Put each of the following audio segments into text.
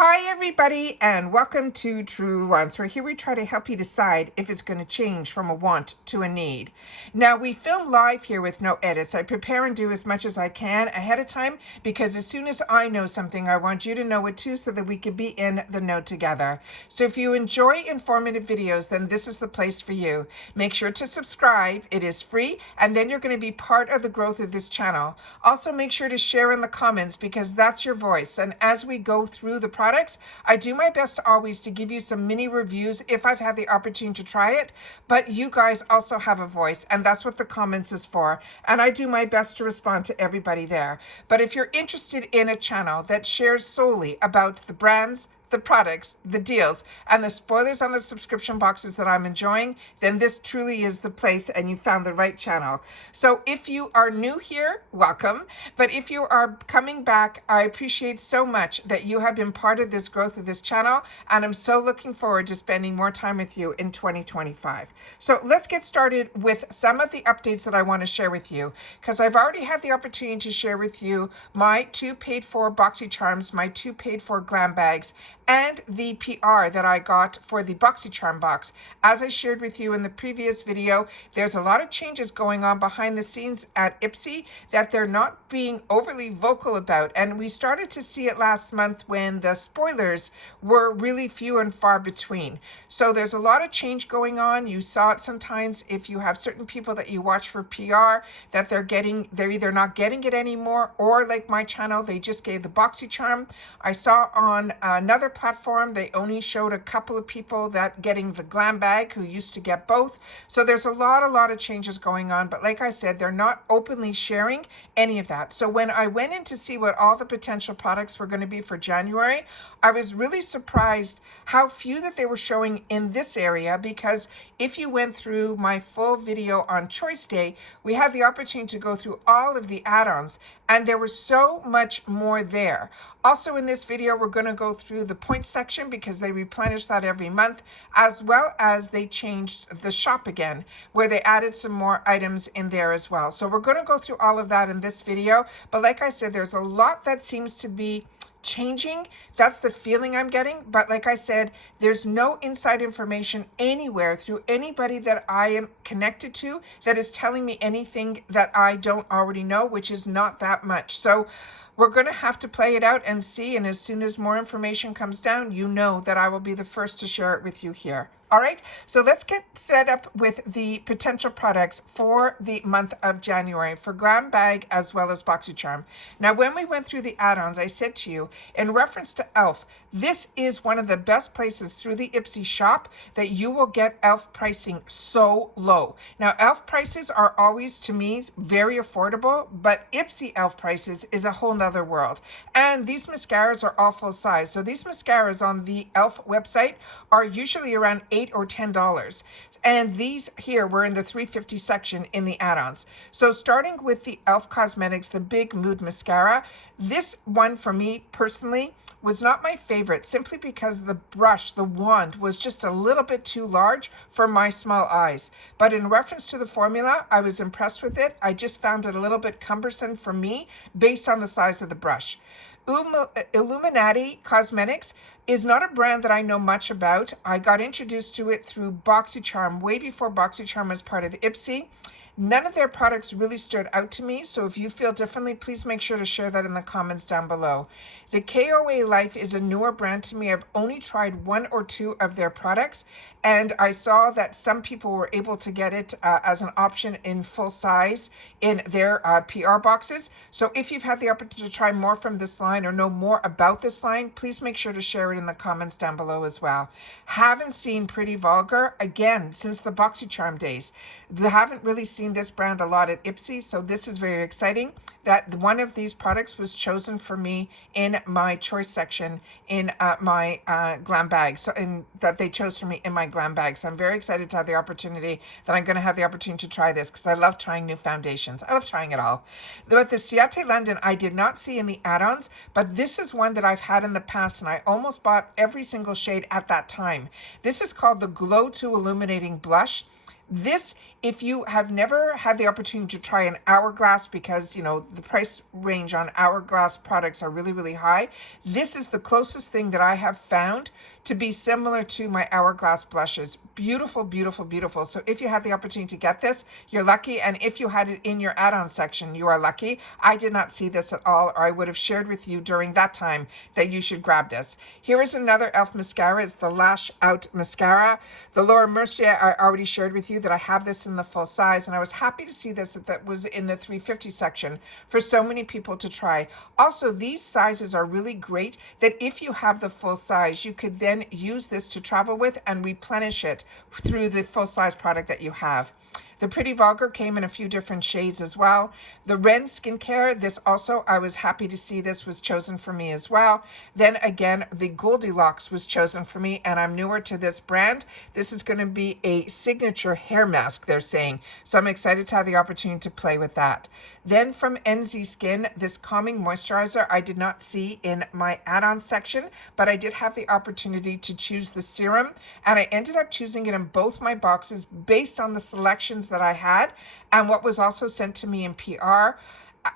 Hi everybody and welcome to Truewants, where here we try to help you decide if it's going to change from a want to a need. Now we film live here with no edits. I prepare and do as much as I can ahead of time because as soon as I know something, I want you to know it too so that we can be in the know together. So if you enjoy informative videos, then this is the place for you. Make sure to subscribe. It is free and then you're going to be part of the growth of this channel. Also make sure to share in the comments because that's your voice, and as we go through the products, I do my best always to give you some mini reviews if I've had the opportunity to try it, but you guys also have a voice and that's what the comments is for, and I do my best to respond to everybody there. But if you're interested in a channel that shares solely about the brands, the products, the deals, and the spoilers on the subscription boxes that I'm enjoying, then this truly is the place and you found the right channel. So if you are new here, welcome. But if you are coming back, I appreciate so much that you have been part of this growth of this channel, and I'm so looking forward to spending more time with you in 2025. So let's get started with some of the updates that I want to share with you, because I've already had the opportunity to share with you my 2 paid for BoxyCharms, my 2 paid for glam bags, and the PR that I got for the BoxyCharm box. As I shared with you in the previous video, there's a lot of changes going on behind the scenes at IPSY that they're not being overly vocal about. And we started to see it last month when the spoilers were really few and far between. So there's a lot of change going on. You saw it sometimes if you have certain people that you watch for PR that they're either not getting it anymore, or like my channel, they just gave the BoxyCharm. I saw on another platform they only showed a couple of people that getting the glam bag who used to get both. So there's a lot of changes going on, but like I said, they're not openly sharing any of that. So when I went in to see what all the potential products were going to be for January, I was really surprised how few that they were showing in this area, because if you went through my full video on Choice Day, we had the opportunity to go through all of the add-ons and there was so much more there. Also in this video, we're going to go through the points section because they replenish that every month, as well as they changed the shop again, where they added some more items in there as well. So we're going to go through all of that in this video. But like I said, there's a lot that seems to be changing. That's the feeling I'm getting. But like I said, there's no inside information anywhere through anybody that I am connected to that is telling me anything that I don't already know, which is not that much. So we're going to have to play it out and see. And as soon as more information comes down, you know that I will be the first to share it with you here. All right, so let's get set up with the potential products for the month of January for glam bag as well as BoxyCharm. Now, when we went through the add-ons, I said to you in reference to e.l.f., this is one of the best places through the IPSY shop that you will get e.l.f. pricing so low. Now, e.l.f. prices are always, to me, very affordable, but IPSY e.l.f. prices is a whole nother world. And these mascaras are all full size. So these mascaras on the e.l.f. website are usually around $8 or $10. And these here were in the $3.50 section in the add-ons. So starting with the e.l.f. Cosmetics, the Big Mood Mascara, this one for me personally was not my favorite, simply because the brush, the wand, was just a little bit too large for my small eyes. But in reference to the formula, I was impressed with it. I just found it a little bit cumbersome for me based on the size of the brush. Illuminati Cosmetics is not a brand that I know much about. I got introduced to it through BoxyCharm way before BoxyCharm was part of IPSY. None of their products really stood out to me, so if you feel differently, please make sure to share that in the comments down below. The KOA Life is a newer brand to me. I've only tried 1 or 2 of their products, and I saw that some people were able to get it as an option in full size in their PR boxes. So if you've had the opportunity to try more from this line or know more about this line, please make sure to share it in the comments down below as well. Haven't seen Pretty Vulgar, again, since the BoxyCharm days. They haven't really seen this brand a lot at IPSY, so this is very exciting that one of these products was chosen for me in my choice section in my glam bag, that they chose for me in my glam bag. So I'm very excited to have the opportunity that I'm going to have the opportunity to try this, because I love trying new foundations. I love trying it all. But the Ciate London I did not see in the add-ons, but this is one that I've had in the past and I almost bought every single shade at that time. This is called the Glow to Illuminating Blush. This If you have never had the opportunity to try an Hourglass, because the price range on Hourglass products are really, really high, this is the closest thing that I have found to be similar to my Hourglass blushes. Beautiful, beautiful, beautiful. So if you had the opportunity to get this, you're lucky. And if you had it in your add-on section, you are lucky. I did not see this at all, or I would have shared with you during that time that you should grab this. Here is another e.l.f. mascara. It's the Lash Out Mascara. The Laura Mercier, I already shared with you that I have this in the full size, and I was happy to see this that was in the 350 section for so many people to try. Also, these sizes are really great that if you have the full size, you could then use this to travel with and replenish it through the full size product that you have. The Pretty Vulgar came in a few different shades as well. The Ren Skincare, this also, I was happy to see this was chosen for me as well. Then again, the Goldilocks was chosen for me, and I'm newer to this brand. This is going to be a signature hair mask, they're saying. So I'm excited to have the opportunity to play with that. Then from NZ Skin, this Calming Moisturizer I did not see in my add-on section, but I did have the opportunity to choose the serum, and I ended up choosing it in both my boxes based on the selections that I had and what was also sent to me in PR.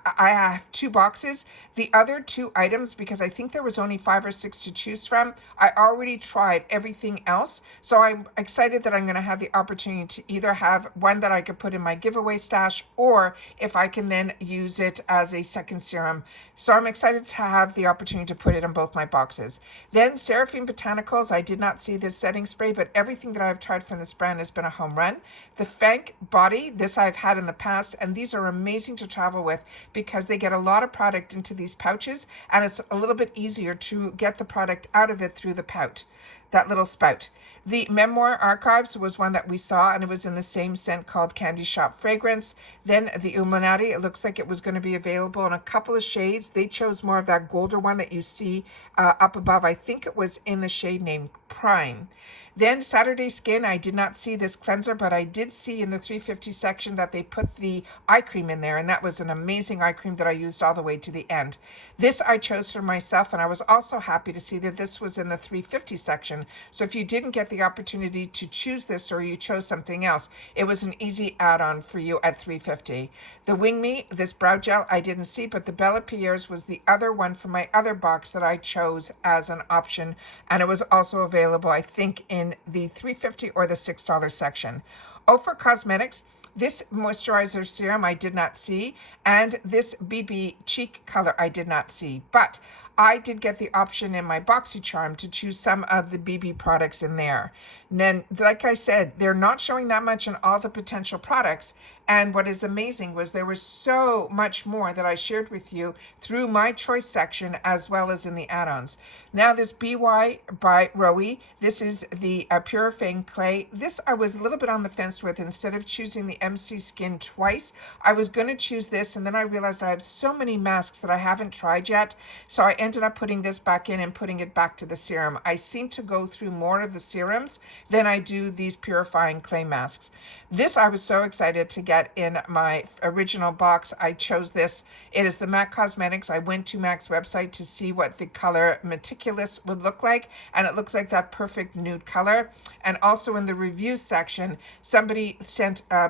I have 2 boxes. The other 2 items, because I think there was only 5 or 6 to choose from, I already tried everything else. So I'm excited that I'm going to have the opportunity to either have one that I could put in my giveaway stash, or if I can then use it as a second serum. So I'm excited to have the opportunity to put it in both my boxes. Then Seraphine Botanicals, I did not see this setting spray, but everything that I've tried from this brand has been a home run. The Fank Body, this I've had in the past, and these are amazing to travel with because they get a lot of product into these pouches, and it's a little bit easier to get the product out of it through the pout, that little spout. The Memoir Archives was one that we saw, and it was in the same scent called Candy Shop Fragrance. Then the Illuminati, it looks like it was going to be available in a couple of shades. They chose more of that golder one that you see up above. I think it was in the shade named Prime. Then Saturday Skin, I did not see this cleanser, but I did see in the 350 section that they put the eye cream in there, and that was an amazing eye cream that I used all the way to the end. This I chose for myself, and I was also happy to see that this was in the 350 section. So if you didn't get the opportunity to choose this, or you chose something else, it was an easy add-on for you at 350. The Wing Me, this brow gel, I didn't see, but the Bella Pierre's was the other one from my other box that I chose as an option, and it was also available, I think, in the 350 or the $6 section. For Cosmetics, this moisturizer serum I did not see, and this BB cheek color I did not see, but I did get the option in my BoxyCharm to choose some of the BB products in there. And then, like I said, they're not showing that much in all the potential products. And what is amazing was there was so much more that I shared with you through my choice section as well as in the add-ons. Now this BY by Rowie, this is the Purifying Clay. This I was a little bit on the fence with. Instead of choosing the MC Skin twice, I was going to choose this, and then I realized I have so many masks that I haven't tried yet. So I ended up putting this back in and putting it back to the serum. I seem to go through more of the serums than I do these Purifying Clay masks. This I was so excited to get in my original box. I chose this. It is the MAC Cosmetics. I went to MAC's website to see what the color Meticulous would look like, and it looks like that perfect nude color. And also in the review section, somebody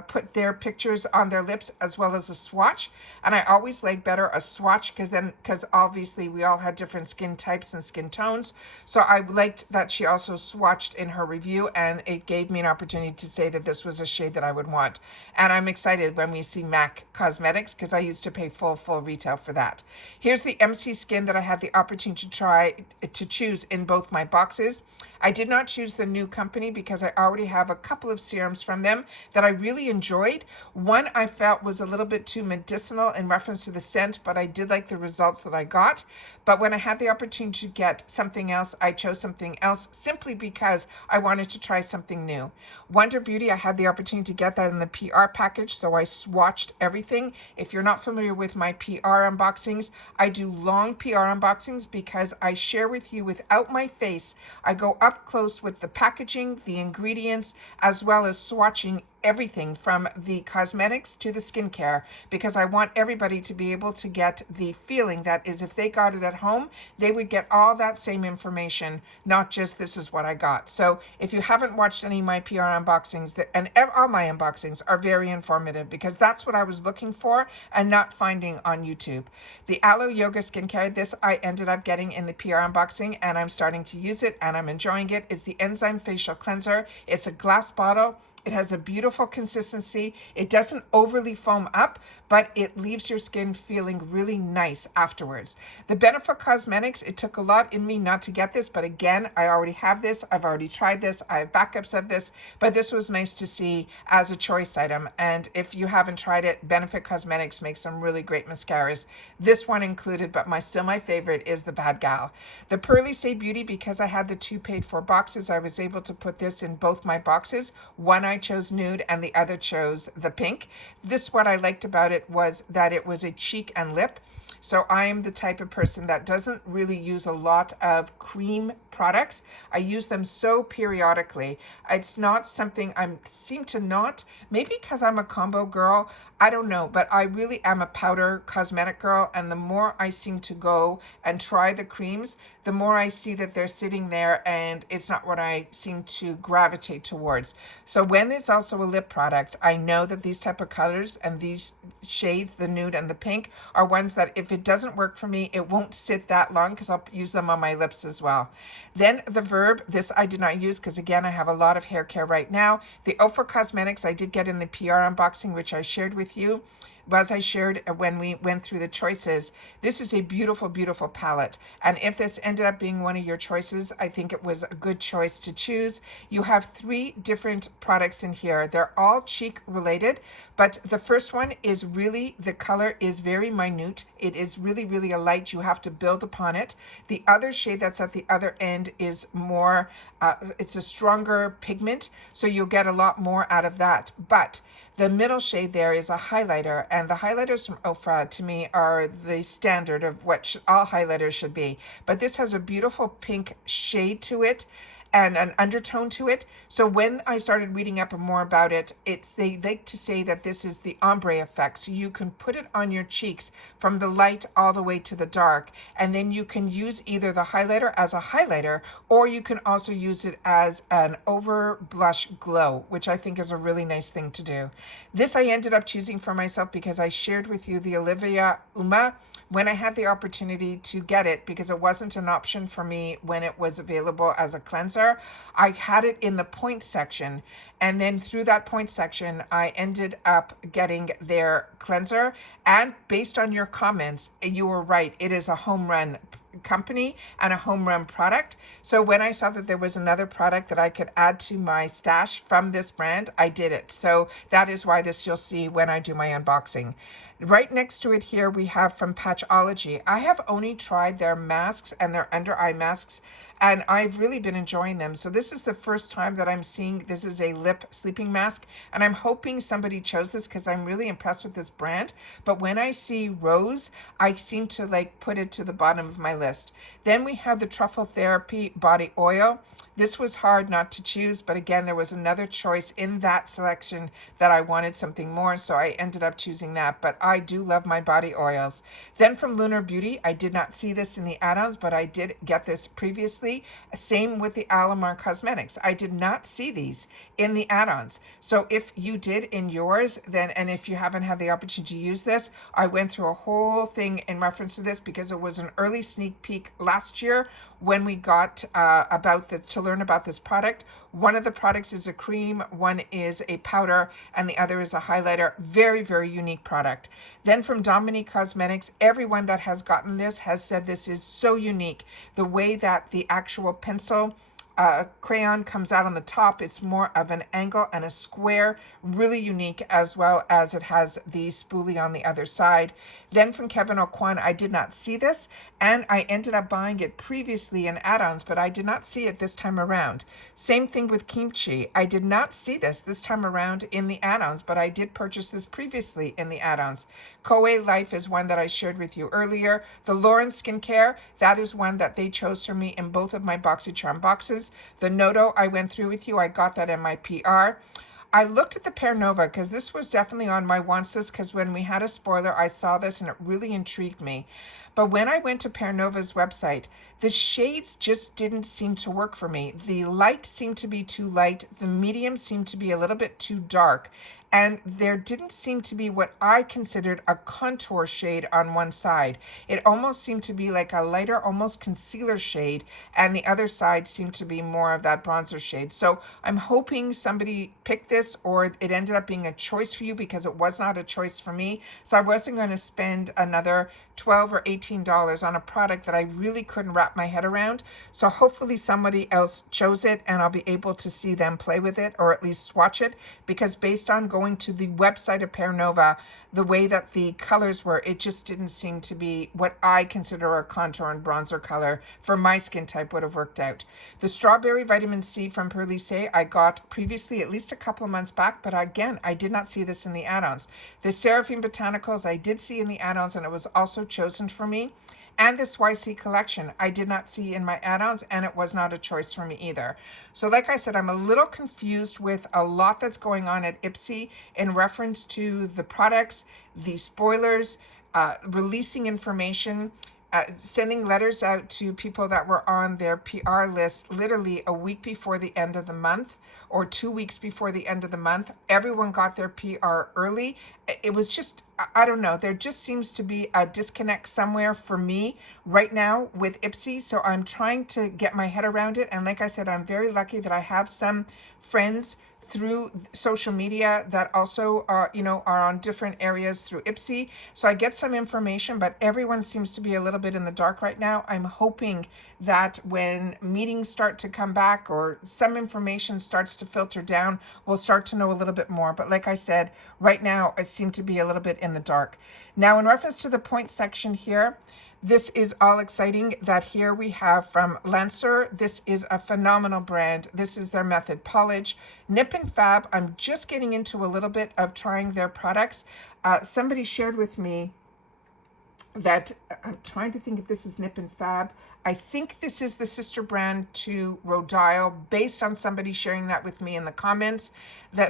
put their pictures on their lips as well as a swatch. And I always like better a swatch because obviously we all had different skin types and skin tones. So I liked that she also swatched in her review, and it gave me an opportunity to say that this was a shade that I would want. And I'm excited when we see MAC Cosmetics because I used to pay full retail for that. Here's the MC Skin that I had the opportunity to choose in both my boxes. I did not choose the new company because I already have a couple of serums from them that I really enjoyed. One I felt was a little bit too medicinal in reference to the scent, but I did like the results that I got. But when I had the opportunity to get something else, I chose something else simply because I wanted to try something new. Wonder Beauty, I had the opportunity to get that in the PR package, so I swatched everything. If you're not familiar with my PR unboxings, I do long PR unboxings because I share with you without my face. I go up close with the packaging, the ingredients, as well as swatching everything from the cosmetics to the skincare, because I want everybody to be able to get the feeling that is if they got it at home, they would get all that same information, not just this is what I got. So if you haven't watched any of my PR unboxings, and all my unboxings are very informative, because that's what I was looking for and not finding on YouTube. The Aloe Yoga Skincare, this I ended up getting in the PR unboxing, and I'm starting to use it and I'm enjoying it. It's the Enzyme Facial Cleanser. It's a glass bottle. It has a beautiful consistency. It doesn't overly foam up, but it leaves your skin feeling really nice afterwards. The Benefit Cosmetics, it took a lot in me not to get this, but again, I already have this. I've already tried this. I have backups of this, but this was nice to see as a choice item. And if you haven't tried it, Benefit Cosmetics makes some really great mascaras. This one included, but still my favorite is the Bad Gal. The Pearly Say Beauty, because I had the 2 paid for boxes, I was able to put this in both my boxes. One I chose nude and the other chose the pink. This, what I liked about it was that it was a cheek and lip. So I am the type of person that doesn't really use a lot of cream products. I use them so periodically. It's not something seem to not, maybe because I'm a combo girl, I don't know, but I really am a powder cosmetic girl. And the more I seem to go and try the creams, the more I see that they're sitting there and it's not what I seem to gravitate towards. So when there's also a lip product, I know that these type of colors and these shades, the nude and the pink, are ones that if it doesn't work for me, it won't sit that long because I'll use them on my lips as well. Then the Verb, this I did not use because again, I have a lot of hair care right now. The Ofra Cosmetics I did get in the PR unboxing, which I shared with you. As I shared when we went through the choices, this is a beautiful, beautiful palette. And if this ended up being one of your choices, I think it was a good choice to choose. You have 3 different products in here. They're all cheek related, but the first one is really, the color is very minute. It is really, really a light. You have to build upon it. The other shade that's at the other end is more, it's a stronger pigment, so you'll get a lot more out of that. But the middle shade there is a highlighter, and the highlighters from Ofra to me are the standard of what all highlighters should be. But this has a beautiful pink shade to it and an undertone to it. So when I started reading up more about it, they like to say that this is the ombre effect. So you can put it on your cheeks from the light all the way to the dark. And then you can use either the highlighter as a highlighter, or you can also use it as an over blush glow, which I think is a really nice thing to do. This I ended up choosing for myself because I shared with you the Olivia Uma when I had the opportunity to get it, because it wasn't an option for me when it was available as a cleanser. I had it in the point section, and then through that point section, I ended up getting their cleanser. And based on your comments, you were right. It is a home run company and a home run product. So when I saw that there was another product that I could add to my stash from this brand, I did it. So that is why this you'll see when I do my unboxing. Right next to it here, we have from Patchology. I have only tried their masks and their under eye masks, and I've really been enjoying them. So this is the first time that I'm seeing this is a lip sleeping mask, and I'm hoping somebody chose this because I'm really impressed with this brand. But when I see Rose, I seem to like put it to the bottom of my list. Then we have the Truffle Therapy Body Oil. This was hard not to choose, but again, there was another choice in that selection that I wanted something more, so I ended up choosing that. But I do love my body oils. Then from Lunar Beauty, I did not see this in the add-ons, but I did get this previously. Same with the Alamar Cosmetics. I did not see these in the add-ons. So if you did in yours, then, and if you haven't had the opportunity to use this, I went through a whole thing in reference to this because it was an early sneak peek last year when we got to learn about this product. One of the products is a cream, one is a powder, and the other is a highlighter. Very, very unique product. Then from Dominique Cosmetics, everyone that has gotten this has said this is so unique. The way that the actual pencil crayon comes out on the top, it's more of an angle and a square, really unique, as well as it has the spoolie on the other side. Then from Kevyn Aucoin, I did not see this, and I ended up buying it previously in add-ons, but I did not see it this time around. Same thing with Communtiy. I did not see this time around in the add-ons, but I did purchase this previously in the add-ons. Koei Life is one that I shared with you earlier. The Lauren Skincare, that is one that they chose for me in both of my BoxyCharm boxes. The Noto I went through with you. I got that in my PR. I looked at the Pear Nova because this was definitely on my wants list, because when we had a spoiler, I saw this and it really intrigued me. But when I went to Pear Nova's website, the shades just didn't seem to work for me. The light seemed to be too light. The medium seemed to be a little bit too dark. And there didn't seem to be what I considered a contour shade on one side. It almost seemed to be like a lighter, almost concealer shade, and the other side seemed to be more of that bronzer shade. So I'm hoping somebody picked this, or it ended up being a choice for you, because it was not a choice for me. So I wasn't going to spend another $12 or $18 on a product that I really couldn't wrap my head around. So hopefully somebody else chose it and I'll be able to see them play with it, or at least swatch it, because based on going to the website of Pear Nova, the way that the colors were, it just didn't seem to be what I consider a contour and bronzer color for my skin type would have worked out. The Strawberry Vitamin C from Perlice I got previously, at least a couple of months back, but again, I did not see this in the add-ons. The Seraphine Botanicals I did see in the add-ons, and it was also chosen for me. And this YC collection I did not see in my add-ons, and it was not a choice for me either. So like I said, I'm a little confused with a lot that's going on at IPSY in reference to the products, the spoilers, releasing information, sending letters out to people that were on their PR list literally a week before the end of the month, or 2 weeks before the end of the month. Everyone got their PR early. It was just, I don't know, there just seems to be a disconnect somewhere for me right now with IPSY. So I'm trying to get my head around it. And like I said, I'm very lucky that I have some friends through social media that also are on different areas through IPSY. So I get some information, but everyone seems to be a little bit in the dark right now. I'm hoping that when meetings start to come back, or some information starts to filter down, we'll start to know a little bit more. But like I said, right now I seem to be a little bit in the dark. Now, in reference to the points section here, this is all exciting that here we have from Lancer. This is a phenomenal brand. This is their Method Polish. Nip and Fab, I'm just getting into a little bit of trying their products. Somebody shared with me that, I'm trying to think if this is Nip and Fab. I think this is the sister brand to Rodial, based on somebody sharing that with me in the comments.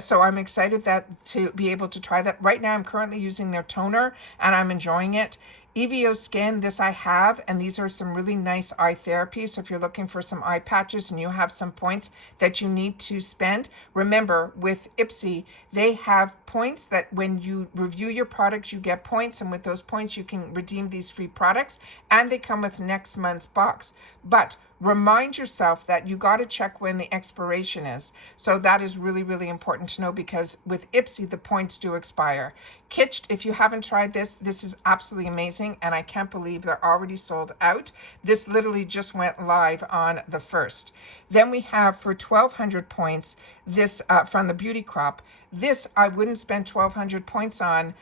So I'm excited to be able to try that. Right now I'm currently using their toner and I'm enjoying it. EVO Skin, this I have, and these are some really nice eye therapies. So if you're looking for some eye patches and you have some points that you need to spend, remember with IPSY, they have points that when you review your product, you get points, and with those points you can redeem these free products, and they come with next month's box. But remind yourself that you got to check when the expiration is. So that is really, really important to know, because with IPSY, the points do expire. Kitsched, if you haven't tried this, this is absolutely amazing, and I can't believe they're already sold out. This literally just went live on the 1st. Then we have for 1,200 points, this from the Beauty Crop. This I wouldn't spend 1,200 points on.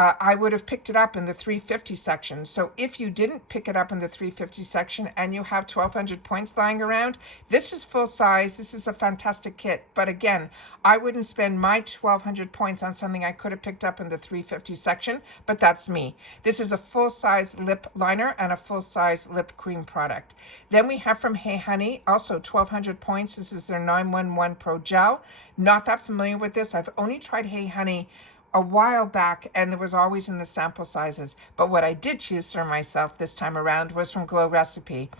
I would have picked it up in the 350 section. So if you didn't pick it up in the 350 section and you have 1,200 points lying around, this is full size. This is a fantastic kit. But again, I wouldn't spend my 1,200 points on something I could have picked up in the 350 section, but that's me. This is a full size lip liner and a full size lip cream product. Then we have from Hey Honey, also 1,200 points. This is their 911 Pro Gel. Not that familiar with this. I've only tried Hey Honey a while back, and there was always in the sample sizes. But what I did choose for myself this time around was from Glow Recipe.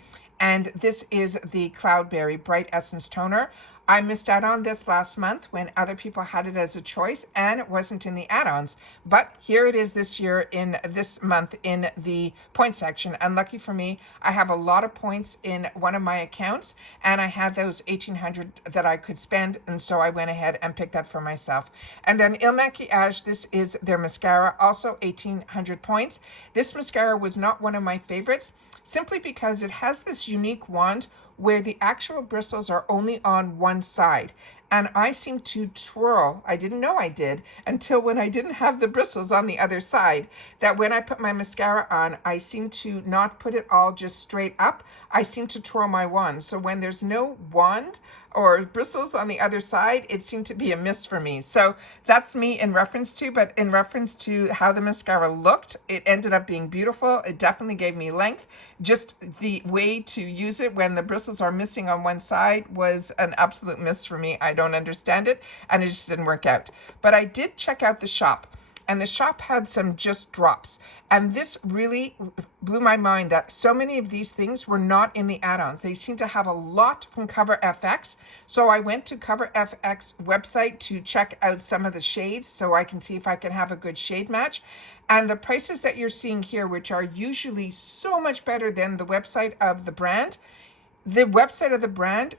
And this is the Cloudberry Bright Essence Toner. I missed out on this last month when other people had it as a choice, and it wasn't in the add-ons. But here it is this year, in this month, in the point section. And lucky for me, I have a lot of points in one of my accounts, and I had those 1,800 that I could spend, and so I went ahead and picked that for myself. And then Il Maquillage, this is their mascara, also 1,800 points. This mascara was not one of my favorites, simply because it has this unique wand where the actual bristles are only on one side. And I seem to twirl, I didn't know I did, until when I didn't have the bristles on the other side, that when I put my mascara on, I seem to not put it all just straight up. I seem to twirl my wand. So when there's no wand or bristles on the other side, it seemed to be a miss for me. So that's me in reference to, but in reference to how the mascara looked, it ended up being beautiful. It definitely gave me length. Just the way to use it when the bristles bristles are missing on one side was an absolute miss for me. I don't understand it, and it just didn't work out. But I did check out the shop, and the shop had some just drops. And this really blew my mind that so many of these things were not in the add-ons. They seem to have a lot from Cover FX. So I went to Cover FX website to check out some of the shades so I can see if I can have a good shade match. And the prices that you're seeing here, which are usually so much better than the website of the brand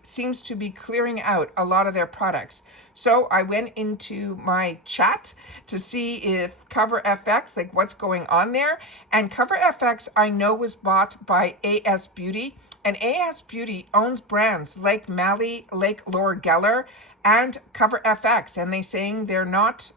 seems to be clearing out a lot of their products. So I went into my chat to see if Cover FX, like what's going on there. And Cover FX, I know, was bought by AS Beauty. And AS Beauty owns brands like Mally, like Laura Geller, and Cover FX. And they're saying they're not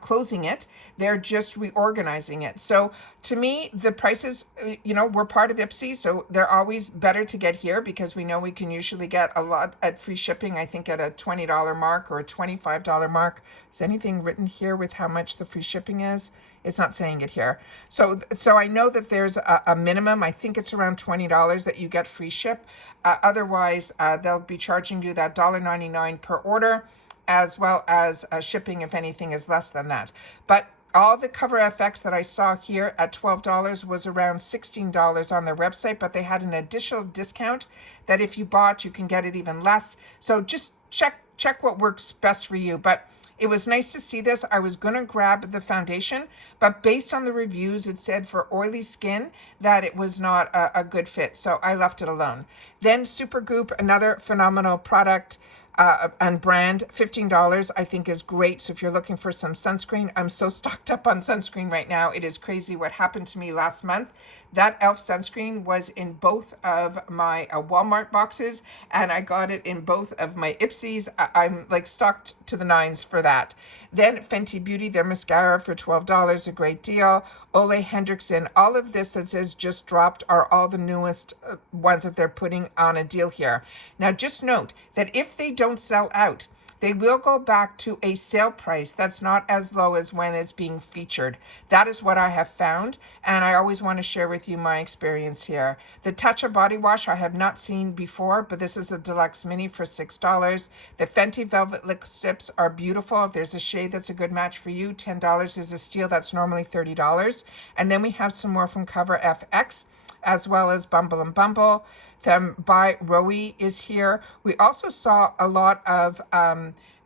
closing it. They're just reorganizing it. So to me, the prices, we're part of IPSY, so they're always better to get here because we know we can usually get a lot at free shipping, I think at a $20 mark or a $25 mark. Is anything written here with how much the free shipping is? It's not saying it here. So I know that there's a minimum. I think it's around $20 that you get free ship. Otherwise, they'll be charging you that $1.99 per order, as well as shipping if anything is less than that. But all the Cover FX that I saw here at $12 was around $16 on their website, but they had an additional discount that if you bought, you can get it even less. So just check what works best for you. But it was nice to see this. I was going to grab the foundation, but based on the reviews, it said for oily skin that it was not a good fit. So I left it alone. Then Supergoop, another phenomenal product. And brand, $15 I think is great. So if you're looking for some sunscreen, I'm so stocked up on sunscreen right now. It is crazy what happened to me last month. That e.l.f. sunscreen was in both of my Walmart boxes, and I got it in both of my IPSYs. I'm like stocked to the nines for that. Then Fenty Beauty, their mascara for $12, a great deal. Ole Hendrickson, all of this that says just dropped are all the newest ones that they're putting on a deal here. Now just note that if they don't sell out, they will go back to a sale price that's not as low as when it's being featured. That is what I have found, and I always want to share with you my experience here. The Tatcha body wash I have not seen before, but this is a deluxe mini for $6. The Fenty Velvet lipsticks are beautiful. If there's a shade that's a good match for you, $10 is a steal. That's normally $30. And then we have some more from Cover FX, as well as Bumble and Bumble. Them by Rowie is here. We also saw a lot of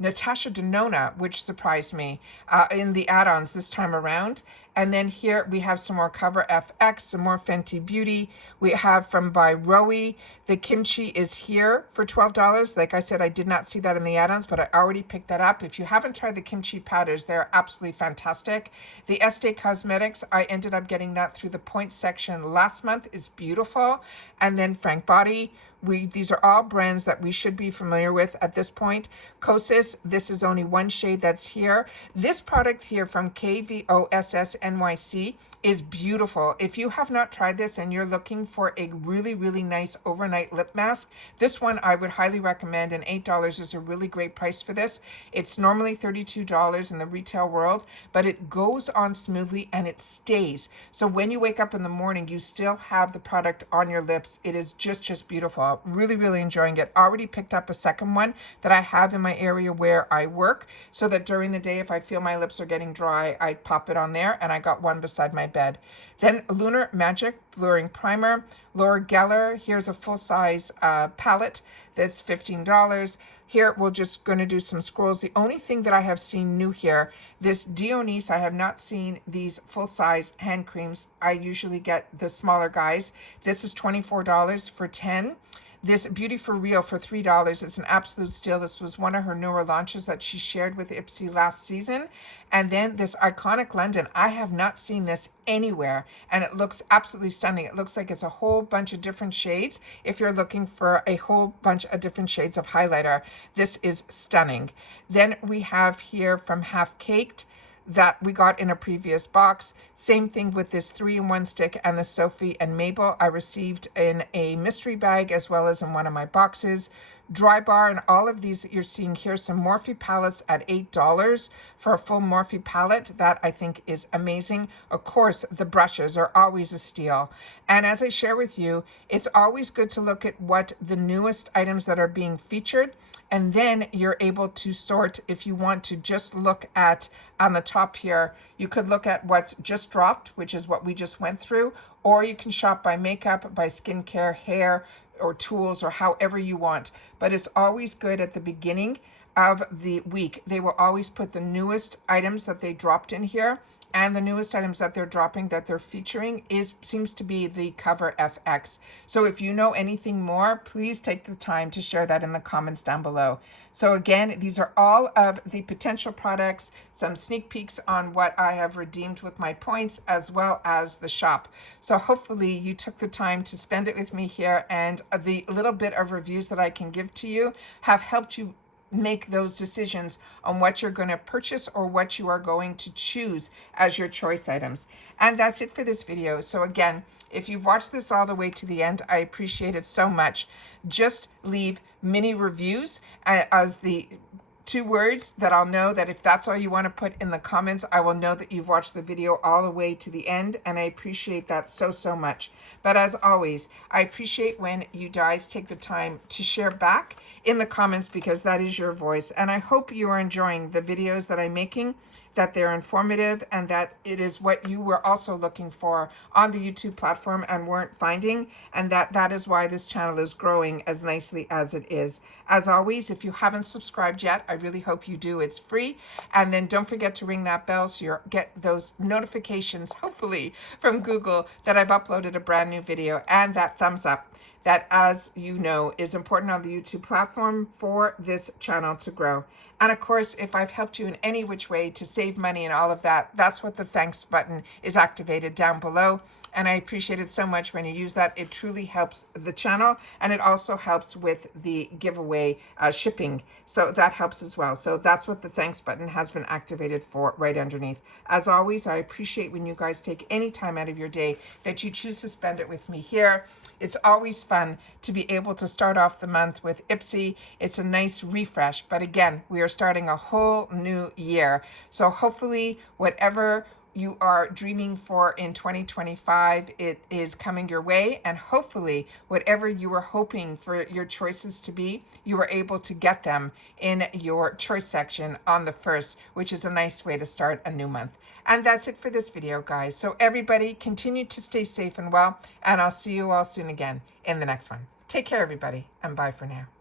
Natasha Denona, which surprised me, in the add-ons this time around. And then here we have some more Cover FX, some more Fenty Beauty. We have from by Rowie. The kimchi is here for $12. Like I said, I did not see that in the add-ons, but I already picked that up. If you haven't tried the kimchi powders, they're absolutely fantastic. The Estee Cosmetics, I ended up getting that through the points section last month. It's beautiful. And then Frank Body. These are all brands that we should be familiar with at this point. Kosas, this is only one shade that's here. This product here from KVOSS NYC is beautiful. If you have not tried this and you're looking for a really, really nice overnight lip mask, this one I would highly recommend, and $8 is a really great price for this. It's normally $32 in the retail world, but it goes on smoothly and it stays. So when you wake up in the morning, you still have the product on your lips. It is just beautiful. Really, really enjoying it. Already picked up a second one that I have in my area where I work, so that during the day, if I feel my lips are getting dry, I pop it on there, and I got one beside my bed. Then Lunar Magic Blurring Primer. Laura Geller, here's a full-size palette that's $15. Here, we're just going to do some scrolls. The only thing that I have seen new here, this Dionys, I have not seen these full-size hand creams. I usually get the smaller guys. This is $24 for 10. This Beauty for Real for $3 is an absolute steal. This was one of her newer launches that she shared with IPSY last season. And then this Iconic London, I have not seen this anywhere, and it looks absolutely stunning. It looks like it's a whole bunch of different shades. If you're looking for a whole bunch of different shades of highlighter, this is stunning. Then we have here from Half Caked, that we got in a previous box. Same thing with this 3-in-1 stick and the Sophie and Mabel I received in a mystery bag as well as in one of my boxes. Dry bar, and all of these that you're seeing here, some Morphe palettes at $8 for a full Morphe palette. That I think is amazing. Of course, the brushes are always a steal. And as I share with you, it's always good to look at what the newest items that are being featured, and then you're able to sort. If you want to just look at on the top here, you could look at what's just dropped, which is what we just went through, or you can shop by makeup, by skincare, hair, or tools, or however you want. But it's always good at the beginning of the week. They will always put the newest items that they dropped in here, and the newest items that they're dropping, that they're featuring, seems to be the Cover FX. So if you know anything more, please take the time to share that in the comments down below. So again, these are all of the potential products, some sneak peeks on what I have redeemed with my points, as well as the shop. So hopefully you took the time to spend it with me here, and the little bit of reviews that I can give to you have helped you make those decisions on what you're going to purchase or what you are going to choose as your choice items. And that's it for this video. So again, if you've watched this all the way to the end, I appreciate it so much. Just leave mini reviews as the 2 words that I'll know that if that's all you want to put in the comments, I will know that you've watched the video all the way to the end, and I appreciate that so, so much. But as always, I appreciate when you guys take the time to share back in the comments, because that is your voice. And I hope you are enjoying the videos that I'm making, that they're informative, and that it is what you were also looking for on the YouTube platform and weren't finding, and that is why this channel is growing as nicely as it is. As always, if you haven't subscribed yet, I really hope you do. It's free. And then don't forget to ring that bell so you get those notifications, hopefully, from Google that I've uploaded a brand new video, and that thumbs up. That, as you know, is important on the YouTube platform for this channel to grow. And of course, if I've helped you in any which way to save money and all of that, that's what the thanks button is activated down below. And I appreciate it so much when you use that. It truly helps the channel, and it also helps with the giveaway shipping. So that helps as well. So that's what the thanks button has been activated for right underneath. As always, I appreciate when you guys take any time out of your day that you choose to spend it with me here. It's always fun to be able to start off the month with IPSY. It's a nice refresh. But again, we are starting a whole new year. So hopefully whatever you are dreaming for in 2025, it is coming your way. And hopefully whatever you were hoping for your choices to be, you were able to get them in your choice section on the 1st, which is a nice way to start a new month. And that's it for this video, guys. So everybody continue to stay safe and well, and I'll see you all soon again in the next one. Take care, everybody, and bye for now.